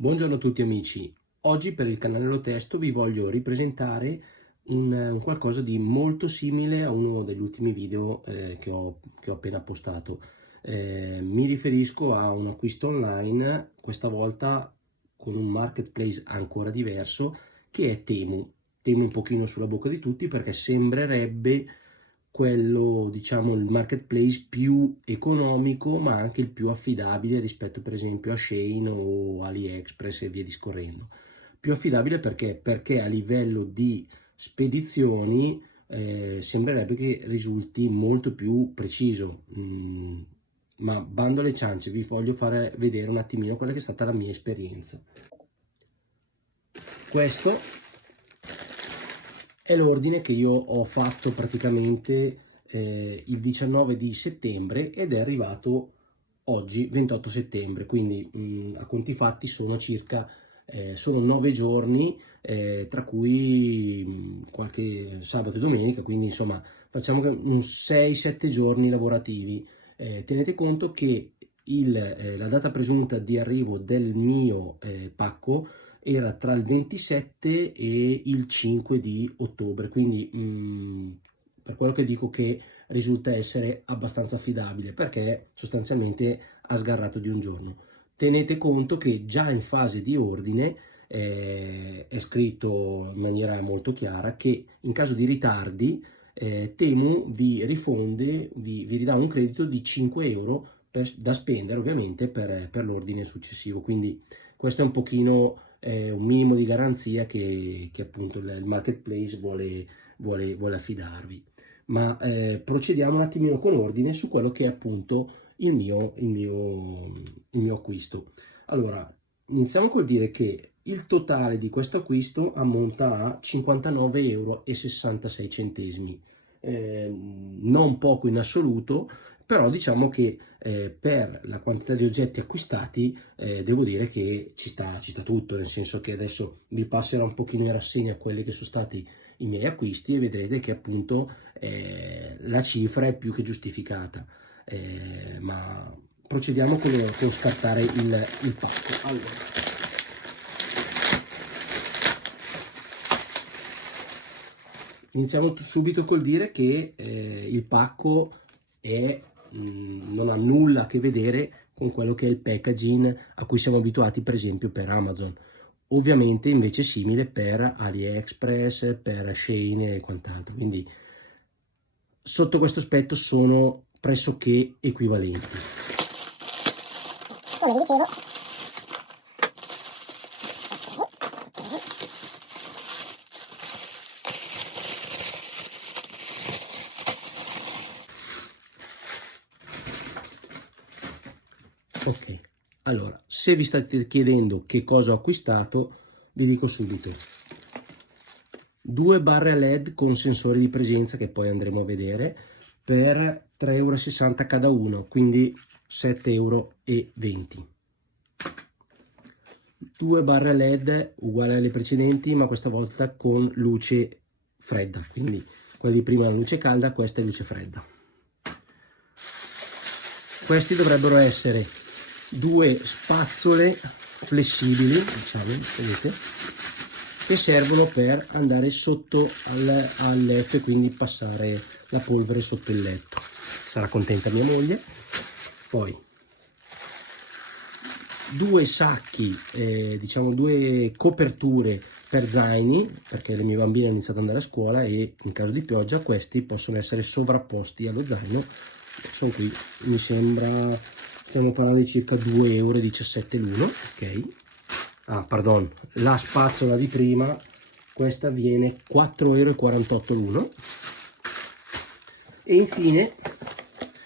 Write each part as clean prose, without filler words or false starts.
Buongiorno a tutti amici, oggi per il canale Lo Testo vi voglio ripresentare un qualcosa di molto simile a uno degli ultimi video che ho appena postato. Mi riferisco a un acquisto online, questa volta con un marketplace ancora diverso, che è Temu. Temu un pochino sulla bocca di tutti perché sembrerebbe quello, diciamo, il marketplace più economico ma anche il più affidabile rispetto per esempio a Shein o AliExpress e via discorrendo. Più affidabile perché? Perché a livello di spedizioni sembrerebbe che risulti molto più preciso. Ma bando alle ciance, vi voglio fare vedere un attimino quella che è stata la mia esperienza. Questo è l'ordine che io ho fatto praticamente il 19 di settembre ed è arrivato oggi 28 settembre, quindi a conti fatti sono circa sono 9 giorni, tra cui qualche sabato e domenica, quindi insomma facciamo che un 6-7 giorni lavorativi. Tenete conto che la data presunta di arrivo del mio pacco era tra il 27 e il 5 di ottobre, quindi per quello che dico che risulta essere abbastanza affidabile, perché sostanzialmente ha sgarrato di un giorno. Tenete conto che già in fase di ordine è scritto in maniera molto chiara che in caso di ritardi Temu vi rifonde, vi ridà un credito di 5 euro da spendere ovviamente per l'ordine successivo, quindi questo è un pochino un minimo di garanzia che appunto il marketplace vuole affidarvi. Ma procediamo un attimino con ordine su quello che è appunto il mio acquisto. Allora, iniziamo col dire che il totale di questo acquisto ammonta a 59,66 euro, non poco in assoluto, però diciamo che per la quantità di oggetti acquistati devo dire che ci sta tutto, nel senso che adesso vi passerò un pochino in rassegna quelli che sono stati i miei acquisti e vedrete che appunto la cifra è più che giustificata. Ma procediamo con scartare il pacco. Allora, iniziamo subito col dire che il pacco non ha nulla a che vedere con quello che è il packaging a cui siamo abituati per esempio per Amazon. Ovviamente invece è simile per AliExpress, per Shein e quant'altro, quindi sotto questo aspetto sono pressoché equivalenti. Come vi dicevo, Ok, allora, se vi state chiedendo che cosa ho acquistato, vi dico subito. 2 barre LED con sensori di presenza che poi andremo a vedere per 3,60 euro cada uno, quindi 7,20 euro. 2 barre LED uguali alle precedenti, ma questa volta con luce fredda, quindi quella di prima è luce calda, questa è luce fredda. Questi dovrebbero essere 2 spazzole flessibili, diciamo, vedete, che servono per andare sotto al letto e quindi passare la polvere sotto il letto. Sarà contenta mia moglie. Poi 2 sacchi, diciamo 2 coperture per zaini, perché le mie bambine hanno iniziato ad andare a scuola e in caso di pioggia questi possono essere sovrapposti allo zaino. Sono qui, mi sembra, stiamo parlando di circa 2,17 euro l'uno, ok? Ah, pardon, la spazzola di prima, questa viene 4,48 euro l'uno. E infine,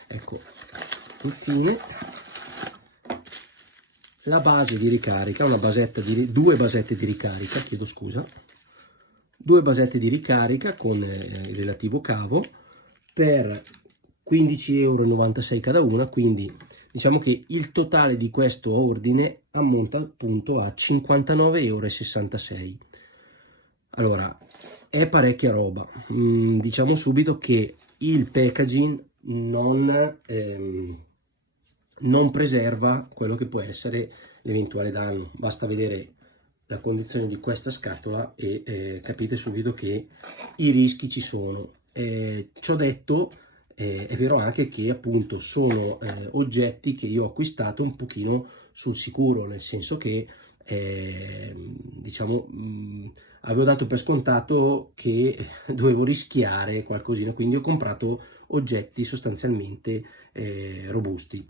ecco, la base di ricarica, due basette di ricarica, chiedo scusa, 2 basette di ricarica con il relativo cavo per 15,96 euro cada una, quindi diciamo che il totale di questo ordine ammonta appunto a 59,66 euro. Allora, è parecchia roba. Diciamo subito che il packaging non preserva quello che può essere l'eventuale danno. Basta vedere la condizione di questa scatola e capite subito che i rischi ci sono. Ciò detto, è vero anche che appunto sono oggetti che io ho acquistato un pochino sul sicuro, nel senso che diciamo avevo dato per scontato che dovevo rischiare qualcosina, quindi ho comprato oggetti sostanzialmente robusti.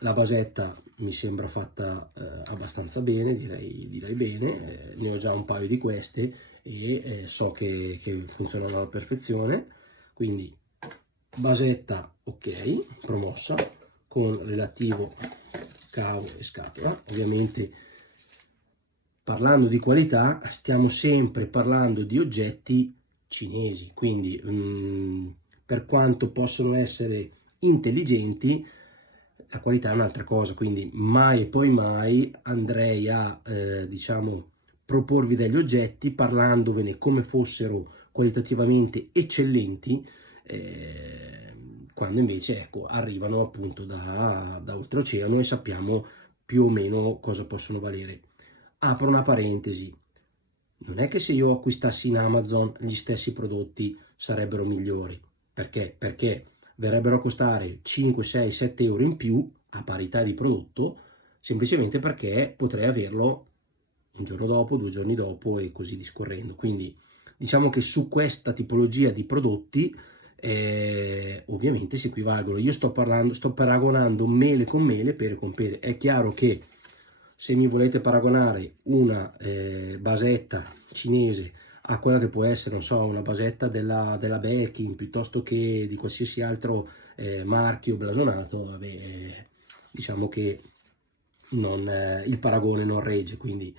La basetta mi sembra fatta abbastanza bene, direi bene, ne ho già un paio di queste e so che funzionano alla perfezione, quindi basetta ok, promossa con relativo cavo e scatola. Ovviamente, parlando di qualità, stiamo sempre parlando di oggetti cinesi, quindi per quanto possono essere intelligenti, la qualità è un'altra cosa, quindi mai e poi mai andrei a diciamo proporvi degli oggetti parlandovene come fossero qualitativamente eccellenti, quando invece ecco, arrivano appunto da oltreoceano e sappiamo più o meno cosa possono valere. Apro una parentesi, non è che se io acquistassi in Amazon gli stessi prodotti sarebbero migliori, perché? Perché verrebbero a costare 5, 6, 7 euro in più a parità di prodotto, semplicemente perché potrei averlo un giorno dopo, 2 giorni dopo e così discorrendo. Quindi diciamo che su questa tipologia di prodotti ovviamente si equivalgono. Io sto paragonando mele con mele, pere con pere. È chiaro che se mi volete paragonare una basetta cinese a quella che può essere, non so, una basetta della Belkin piuttosto che di qualsiasi altro marchio blasonato, vabbè, diciamo che il paragone non regge, quindi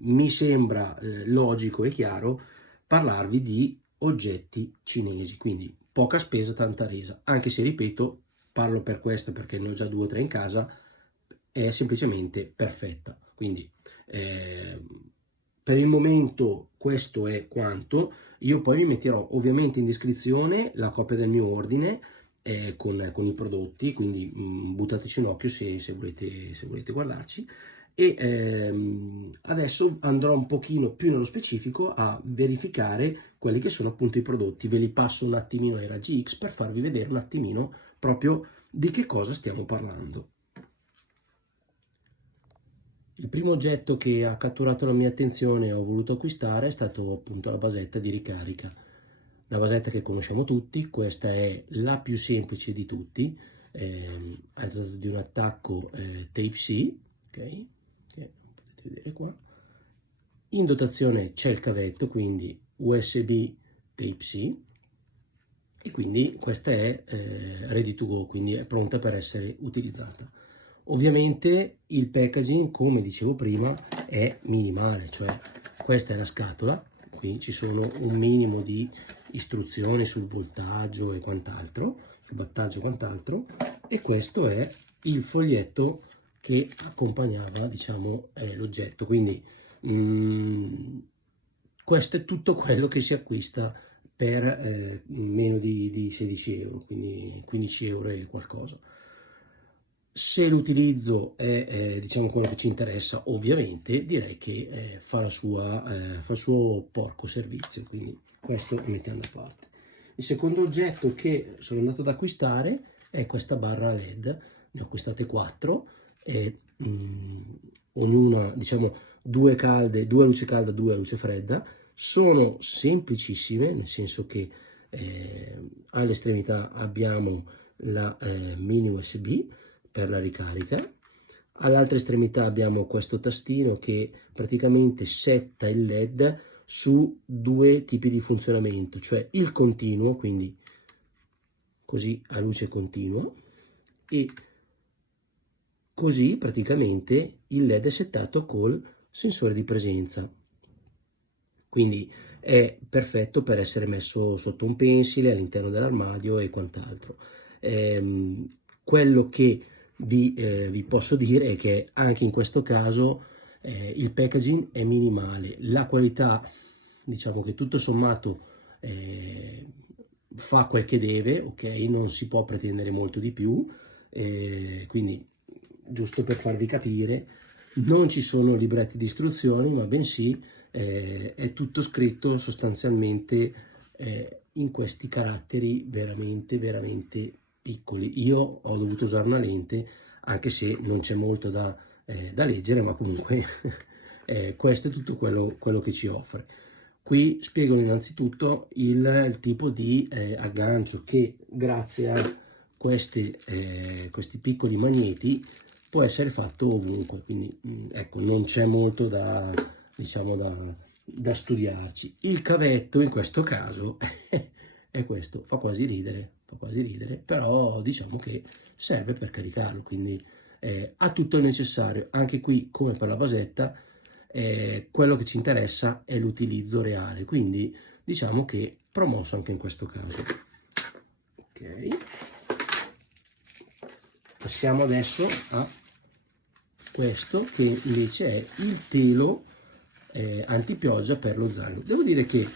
mi sembra logico e chiaro parlarvi di oggetti cinesi, quindi poca spesa, tanta resa, anche se ripeto, parlo per questa perché ne ho già 2 o 3 in casa, è semplicemente perfetta. Quindi per il momento questo è quanto. Io poi vi metterò ovviamente in descrizione la copia del mio ordine con i prodotti, quindi buttateci un occhio se volete guardarci. E adesso andrò un pochino più nello specifico a verificare quelli che sono appunto i prodotti. Ve li passo un attimino ai raggi X per farvi vedere un attimino proprio di che cosa stiamo parlando. Il primo oggetto che ha catturato la mia attenzione e ho voluto acquistare è stato appunto la basetta di ricarica. La basetta che conosciamo tutti, questa è la più semplice di tutti, è dotato di un attacco Type-C, ok? Che potete vedere qua. In dotazione c'è il cavetto, quindi USB Type-C, e quindi questa è ready to go, quindi è pronta per essere utilizzata. Ovviamente il packaging, come dicevo prima, è minimale, cioè questa è la scatola, qui ci sono un minimo di istruzioni sul voltaggio e quant'altro, sul wattaggio e quant'altro, e questo è il foglietto che accompagnava, diciamo, l'oggetto. Quindi questo è tutto quello che si acquista per meno di 16 euro, quindi 15 euro e qualcosa. Se l'utilizzo è diciamo quello che ci interessa, ovviamente direi che fa il suo porco servizio, quindi questo lo mettiamo da parte. Il secondo oggetto che sono andato ad acquistare è questa barra LED, ne ho acquistate 4 e ognuna, diciamo, 2 calde, 2 a luce calda, 2 a luce fredda. Sono semplicissime, nel senso che all'estremità abbiamo la mini USB per la ricarica, all'altra estremità abbiamo questo tastino che praticamente setta il LED su 2 tipi di funzionamento, cioè il continuo, quindi così a luce continua, e così praticamente il LED è settato col sensore di presenza. Quindi è perfetto per essere messo sotto un pensile, all'interno dell'armadio e quant'altro. Quello che vi posso dire è che anche in questo caso il packaging è minimale, la qualità diciamo che tutto sommato fa quel che deve, ok? Non si può pretendere molto di più, quindi giusto per farvi capire, non ci sono libretti di istruzioni, ma bensì è tutto scritto sostanzialmente in questi caratteri veramente, veramente piccoli. Io ho dovuto usare una lente, anche se non c'è molto da leggere, ma comunque questo è tutto quello che ci offre. Qui spiegano innanzitutto il tipo di aggancio che grazie a questi piccoli magneti può essere fatto ovunque, quindi ecco, non c'è molto da, diciamo, da studiarci. Il cavetto in questo caso è questo, fa quasi ridere, però diciamo che serve per caricarlo, quindi ha tutto il necessario. Anche qui, come per la basetta, quello che ci interessa è l'utilizzo reale, quindi diciamo che promosso anche in questo caso. Ok, passiamo adesso a questo che invece è il telo antipioggia per lo zaino. Devo dire che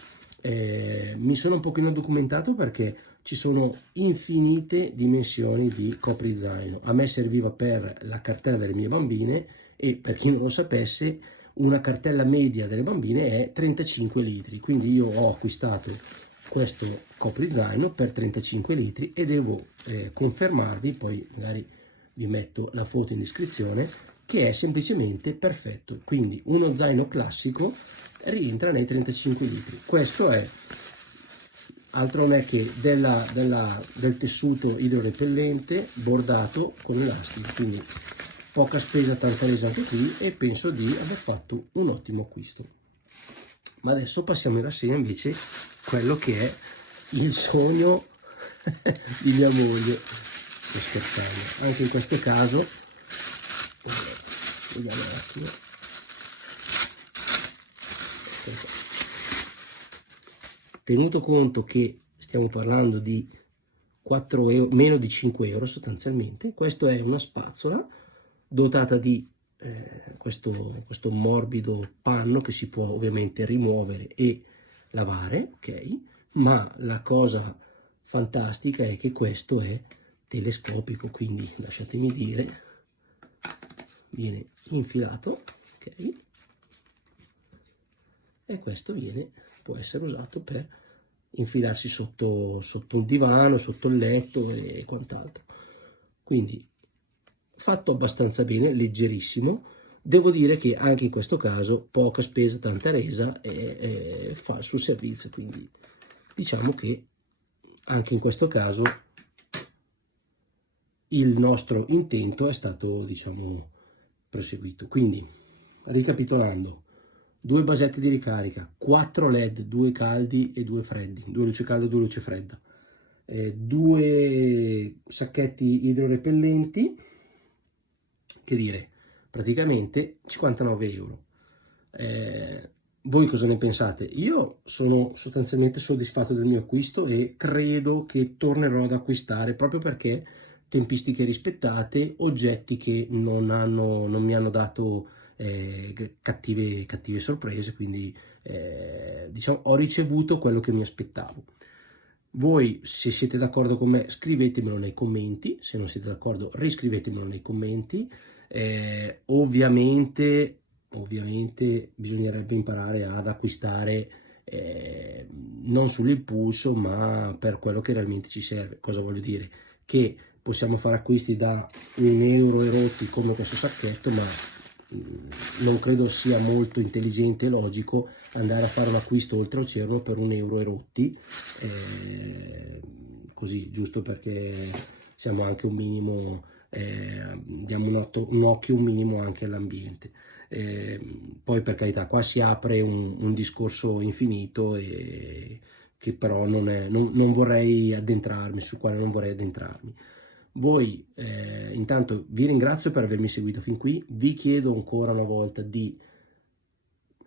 mi sono un pochino documentato, perché ci sono infinite dimensioni di coprizaino. A me serviva per la cartella delle mie bambine, e per chi non lo sapesse, una cartella media delle bambine è 35 litri, quindi io ho acquistato questo coprizaino per 35 litri e devo confermarvi, poi magari vi metto la foto in descrizione, che è semplicemente perfetto. Quindi uno zaino classico rientra nei 35 litri. Questo è altro non è che del tessuto idrorepellente bordato con elastico, quindi poca spesa, tanta resa anche qui, e penso di aver fatto un ottimo acquisto. Ma adesso passiamo in rassegna invece quello che è il sogno di mia moglie. Sto scherzando, anche in questo caso vediamo un attimo. Tenuto conto che stiamo parlando di 4 euro, meno di 5 euro sostanzialmente, questa è una spazzola dotata di questo morbido panno che si può ovviamente rimuovere e lavare, ok? Ma la cosa fantastica è che questo è telescopico, quindi lasciatemi dire, viene infilato, ok? E questo può essere usato per infilarsi sotto un divano, sotto il letto e quant'altro. Quindi fatto abbastanza bene, leggerissimo. Devo dire che anche in questo caso poca spesa, tanta resa, e fa il suo servizio, quindi diciamo che anche in questo caso il nostro intento è stato, diciamo, proseguito. Quindi, ricapitolando, 2 basette di ricarica, 4 LED, 2 caldi e 2 freddi, 2 luci calde e 2 luci fredda, 2 sacchetti idrorepellenti, che dire, praticamente 59 euro. Voi cosa ne pensate? Io sono sostanzialmente soddisfatto del mio acquisto e credo che tornerò ad acquistare, proprio perché tempistiche rispettate, oggetti che non mi hanno dato cattive sorprese, quindi diciamo ho ricevuto quello che mi aspettavo. Voi, se siete d'accordo con me, scrivetemelo nei commenti; se non siete d'accordo, riscrivetemelo nei commenti. Ovviamente bisognerebbe imparare ad acquistare non sull'impulso, ma per quello che realmente ci serve. Cosa voglio dire? Che possiamo fare acquisti da 1 euro e rotti come questo sacchetto, ma non credo sia molto intelligente e logico andare a fare un acquisto oltreoceano per 1 euro e rotti, così, giusto perché siamo anche un minimo, diamo un occhio un minimo anche all'ambiente. Poi, per carità, qua si apre un discorso infinito, e che però non vorrei addentrarmi, sul quale non vorrei addentrarmi. Voi intanto vi ringrazio per avermi seguito fin qui, vi chiedo ancora una volta di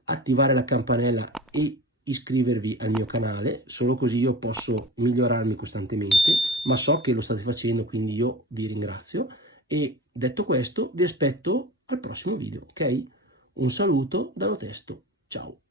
attivare la campanella e iscrivervi al mio canale, solo così io posso migliorarmi costantemente, ma so che lo state facendo, quindi io vi ringrazio. E detto questo, vi aspetto al prossimo video, ok? Un saluto dallo Testo, ciao!